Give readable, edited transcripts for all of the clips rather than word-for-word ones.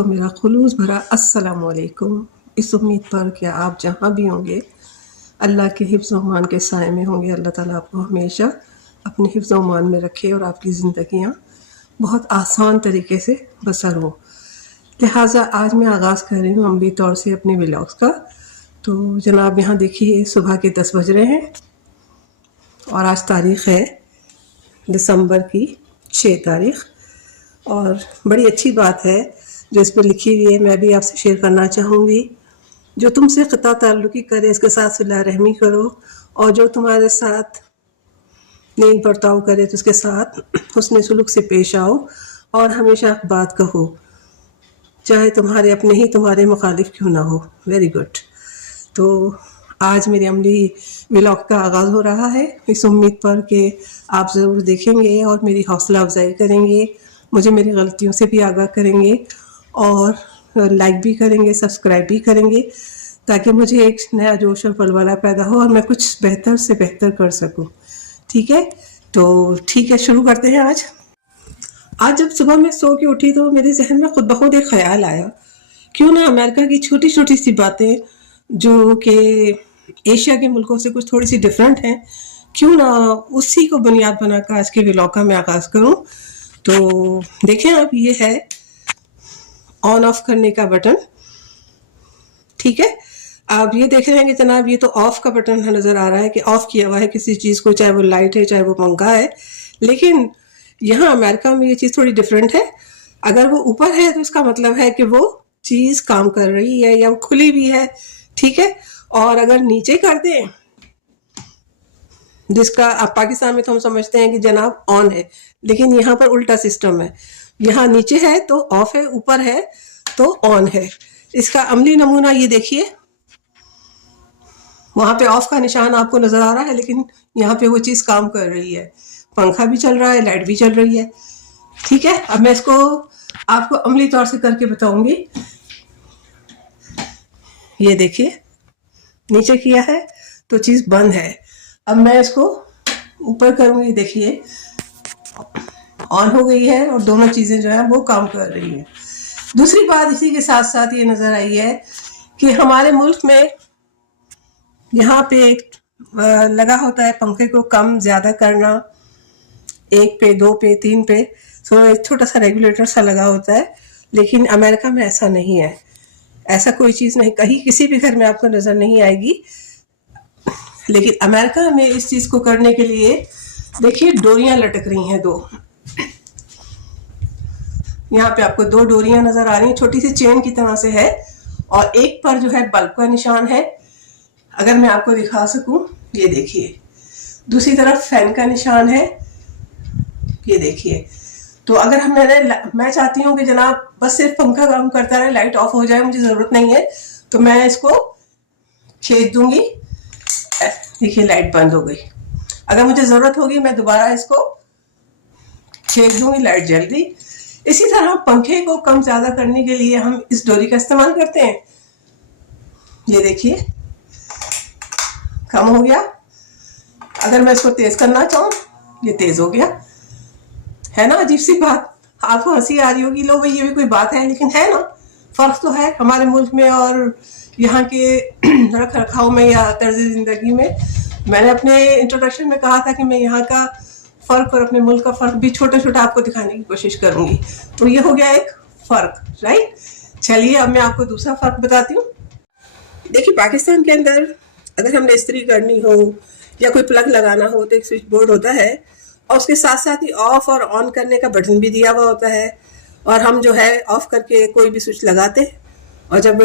सबको मेरा खुलूस भरा अस्सलाम वालेकुम। इस उम्मीद पर कि आप जहाँ भी होंगे अल्लाह के हिफ्ज़ व अमान के साए में होंगे। अल्लाह ताला आपको हमेशा अपने हिफ्ज़ व अमान में रखे और आपकी ज़िंदगियाँ बहुत आसान तरीके से बसर हो। लिहाजा आज मैं आगाज़ कर रही हूँ अमली तौर से अपने व्लॉग्स का। तो जनाब यहाँ देखिए सुबह के 10 बज रहे हैं और आज तारीख़ है दिसंबर की 6 तारीख़। और बड़ी अच्छी बात है जो इस पर लिखी हुई है, मैं भी आपसे शेयर करना चाहूँगी। जो तुमसे क़िता ताल्लुक़ी करे इसके साथ सिला रहमी करो, और जो तुम्हारे साथ नेक बर्ताव करे तो उसके साथ हुस्न सुलूक से पेश आओ और हमेशा बात कहो, चाहे तुम्हारे अपने ही तुम्हारे मुखालिफ क्यों ना हो। Very good. तो आज मेरे अमली व्लॉग का आगाज़ हो रहा है इस उम्मीद पर कि आप ज़रूर देखेंगे और मेरी हौसला अफजाई करेंगे, मुझे मेरी गलतियों से भी आगाह करेंगे और लाइक भी करेंगे, सब्सक्राइब भी करेंगे, ताकि मुझे एक नया जोश और पलवाला पैदा हो और मैं कुछ बेहतर से बेहतर कर सकूं। ठीक है, तो ठीक है, शुरू करते हैं। आज जब सुबह मैं सो के उठी तो मेरे जहन में खुद ब खुद एक ख्याल आया, क्यों ना अमेरिका की छोटी छोटी सी बातें जो कि एशिया के मुल्कों से कुछ थोड़ी सी डिफरेंट हैं, क्यों ना उसी को बुनियाद बनाकर आज के व्लॉग का मैं आगाज़ करूं। तो देखें आप, ये है ऑन ऑफ करने का बटन। ठीक है, आप ये देख रहे हैं कि जनाब ये तो ऑफ का बटन नज़र आ रहा है कि ऑफ किया हुआ है किसी चीज़ को, चाहे वो लाइट है चाहे वो पंखा है। लेकिन यहाँ अमेरिका में ये चीज़ थोड़ी डिफरेंट है। अगर वो ऊपर है तो इसका मतलब है कि वो चीज़ काम कर रही है या वो खुली भी है। ठीक है, और अगर नीचे कर दें, जिसका आप पाकिस्तान में तो हम समझते हैं कि जनाब ऑन है, लेकिन यहाँ पर उल्टा सिस्टम है। यहाँ नीचे है तो ऑफ है, ऊपर है तो ऑन है। इसका अमली नमूना ये देखिए, वहां पे ऑफ का निशान आपको नजर आ रहा है, लेकिन यहाँ पे वो चीज काम कर रही है, पंखा भी चल रहा है, लाइट भी चल रही है। ठीक है, अब मैं इसको आपको अमली तौर से करके बताऊंगी। ये देखिए, नीचे किया है तो चीज बंद है। अब मैं इसको ऊपर करूंगी, देखिए ऑन हो गई है और दोनों चीजें जो है वो काम कर रही है। दूसरी बात इसी के साथ साथ ये नजर आई है कि हमारे मुल्क में यहाँ पे एक लगा होता है पंखे को कम ज्यादा करना, 1 पे 2 पे 3 पे, तो एक छोटा सा रेगुलेटर सा लगा होता है। लेकिन अमेरिका में ऐसा नहीं है, ऐसा कोई चीज नहीं, कहीं किसी भी घर में आपको नजर नहीं आएगी। लेकिन अमेरिका में इस चीज को करने के लिए देखिए डोरियां लटक रही हैं, 2। यहाँ पे आपको 2 डोरियां नजर आ रही हैं, छोटी सी चेन की तरह से है, और एक पर जो है बल्ब का निशान है। अगर मैं आपको दिखा सकूं, ये देखिए, दूसरी तरफ फैन का निशान है, ये देखिए। तो अगर मैं चाहती हूँ कि जनाब बस सिर्फ पंखा काम करता रहे, लाइट ऑफ हो जाए, मुझे जरूरत नहीं है, तो मैं इसको खींच दूंगी। देखिए लाइट बंद हो गई। अगर मुझे जरूरत होगी मैं दोबारा इसको खींच दूंगी, लाइट जल गई। इसी तरह पंखे को कम ज्यादा करने के लिए हम इस डोरी का इस्तेमाल करते हैं। ये देखिए कम हो गया। अगर मैं इसको तेज करना चाहूँ, ये तेज हो गया। है ना अजीब सी बात, आपको हंसी आ रही होगी, लो भाई ये भी कोई बात है, लेकिन है ना, फर्क तो है हमारे मुल्क में और यहाँ के रख रखाव में या तर्ज जिंदगी में। मैंने अपने इंट्रोडक्शन में कहा था कि मैं यहाँ का फर्क और अपने मुल्क का फर्क भी छोटा छोटा आपको दिखाने की कोशिश करूंगी। तो ये हो गया एक फर्क, राइट। चलिए अब मैं आपको दूसरा फर्क बताती हूँ। देखिए पाकिस्तान के अंदर अगर हमने इस्त्री करनी हो या कोई प्लग लगाना हो तो एक स्विच बोर्ड होता है, और उसके साथ साथ ही ऑफ और ऑन करने का बटन भी दिया हुआ होता है, और हम जो है ऑफ करके कोई भी स्विच लगाते हैं और जब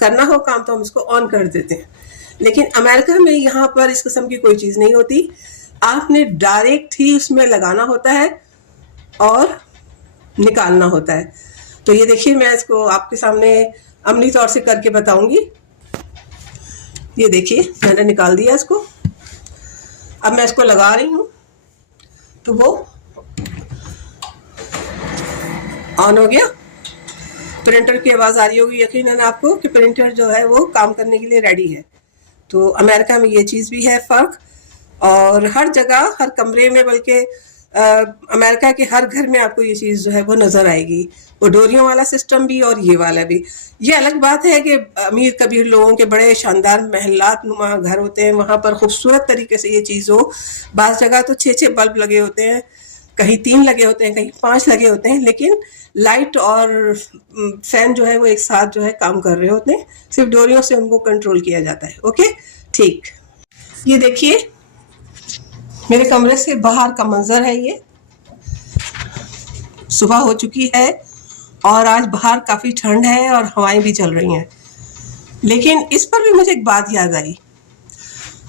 करना हो काम तो हम उसको ऑन कर देते हैं। लेकिन अमेरिका में यहाँ पर इस किस्म की कोई चीज़ नहीं होती, आपने डायरेक्ट ही उसमें लगाना होता है और निकालना होता है। तो ये देखिए मैं इसको आपके सामने अमली तौर से करके बताऊंगी। ये देखिए मैंने निकाल दिया इसको, अब मैं इसको लगा रही हूँ तो वो ऑन हो गया। प्रिंटर की आवाज़ आ रही होगी यकीनन आपको कि प्रिंटर जो है वो काम करने के लिए रेडी है। तो अमेरिका में ये चीज़ भी है फ़र्क, और हर जगह हर कमरे में, बल्कि अमेरिका के हर घर में आपको ये चीज़ जो है वो नज़र आएगी। वो डोरियों वाला सिस्टम भी और ये वाला भी। ये अलग बात है कि अमीर कबीर लोगों के बड़े शानदार महलात नुमा घर होते हैं, वहाँ पर खूबसूरत तरीके से ये चीज़ हो। बाज़ जगह तो 6-6 बल्ब लगे होते हैं, कहीं 3 लगे होते हैं, कहीं 5 लगे होते हैं, लेकिन लाइट और फैन जो है वो एक साथ जो है काम कर रहे होते हैं, सिर्फ डोरियों से उनको कंट्रोल किया जाता है। ओके, ठीक। ये देखिए मेरे कमरे से बाहर का मंजर है। ये सुबह हो चुकी है और आज बाहर काफ़ी ठंड है और हवाएं भी चल रही हैं, लेकिन इस पर भी मुझे एक बात याद आई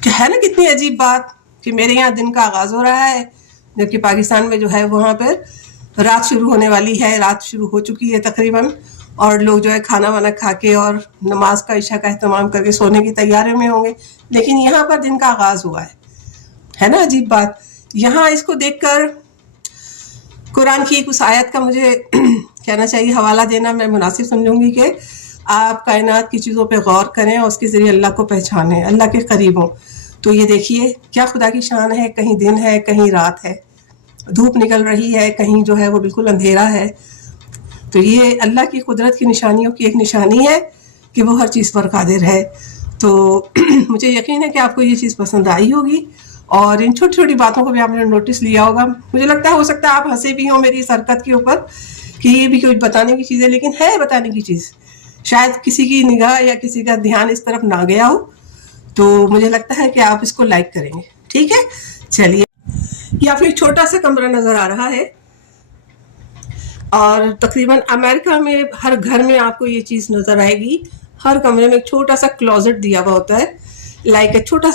कि है ना कितनी अजीब बात कि मेरे यहाँ दिन का आगाज़ हो रहा है, जबकि पाकिस्तान में जो है वहाँ पर रात शुरू होने वाली है, रात शुरू हो चुकी है तकरीबन, और लोग जो है खाना वाना खा के और नमाज का इशा का एहतमाम करके सोने की तैयारी में होंगे, लेकिन यहाँ पर दिन का आगाज़ हुआ है ना अजीब बात। यहाँ इसको देखकर कुरान की उस आयत का मुझे कहना चाहिए हवाला देना मैं मुनासिब समझूंगी कि आप कायनात की चीज़ों पे गौर करें और उसके ज़रिए अल्लाह को पहचानें, अल्लाह के करीब हों। तो ये देखिए क्या खुदा की शान है, कहीं दिन है कहीं रात है, धूप निकल रही है, कहीं जो है वो बिल्कुल अंधेरा है। तो ये अल्लाह की कुदरत की निशानियों की एक निशानी है कि वो हर चीज़ पर कादिर है। तो मुझे यकीन है कि आपको ये चीज़ पसंद आई होगी और इन छोटी छोटी बातों को भी आपने नोटिस लिया होगा। मुझे लगता है हो सकता है आप हंसे भी हों मेरी इस हरकत के ऊपर कि ये भी कुछ बताने की चीज़ है, लेकिन है बताने की चीज़। शायद किसी की निगाह या किसी का ध्यान इस तरफ ना गया हो, तो मुझे लगता है कि आप इसको लाइक करेंगे। ठीक है, चलिए। ये आपको एक छोटा सा कमरा नज़र आ रहा है और तकरीबन अमेरिका में हर घर में आपको ये चीज़ नज़र आएगी। हर कमरे में एक छोटा सा क्लोजेट दिया हुआ होता है, लाइक एक छोटा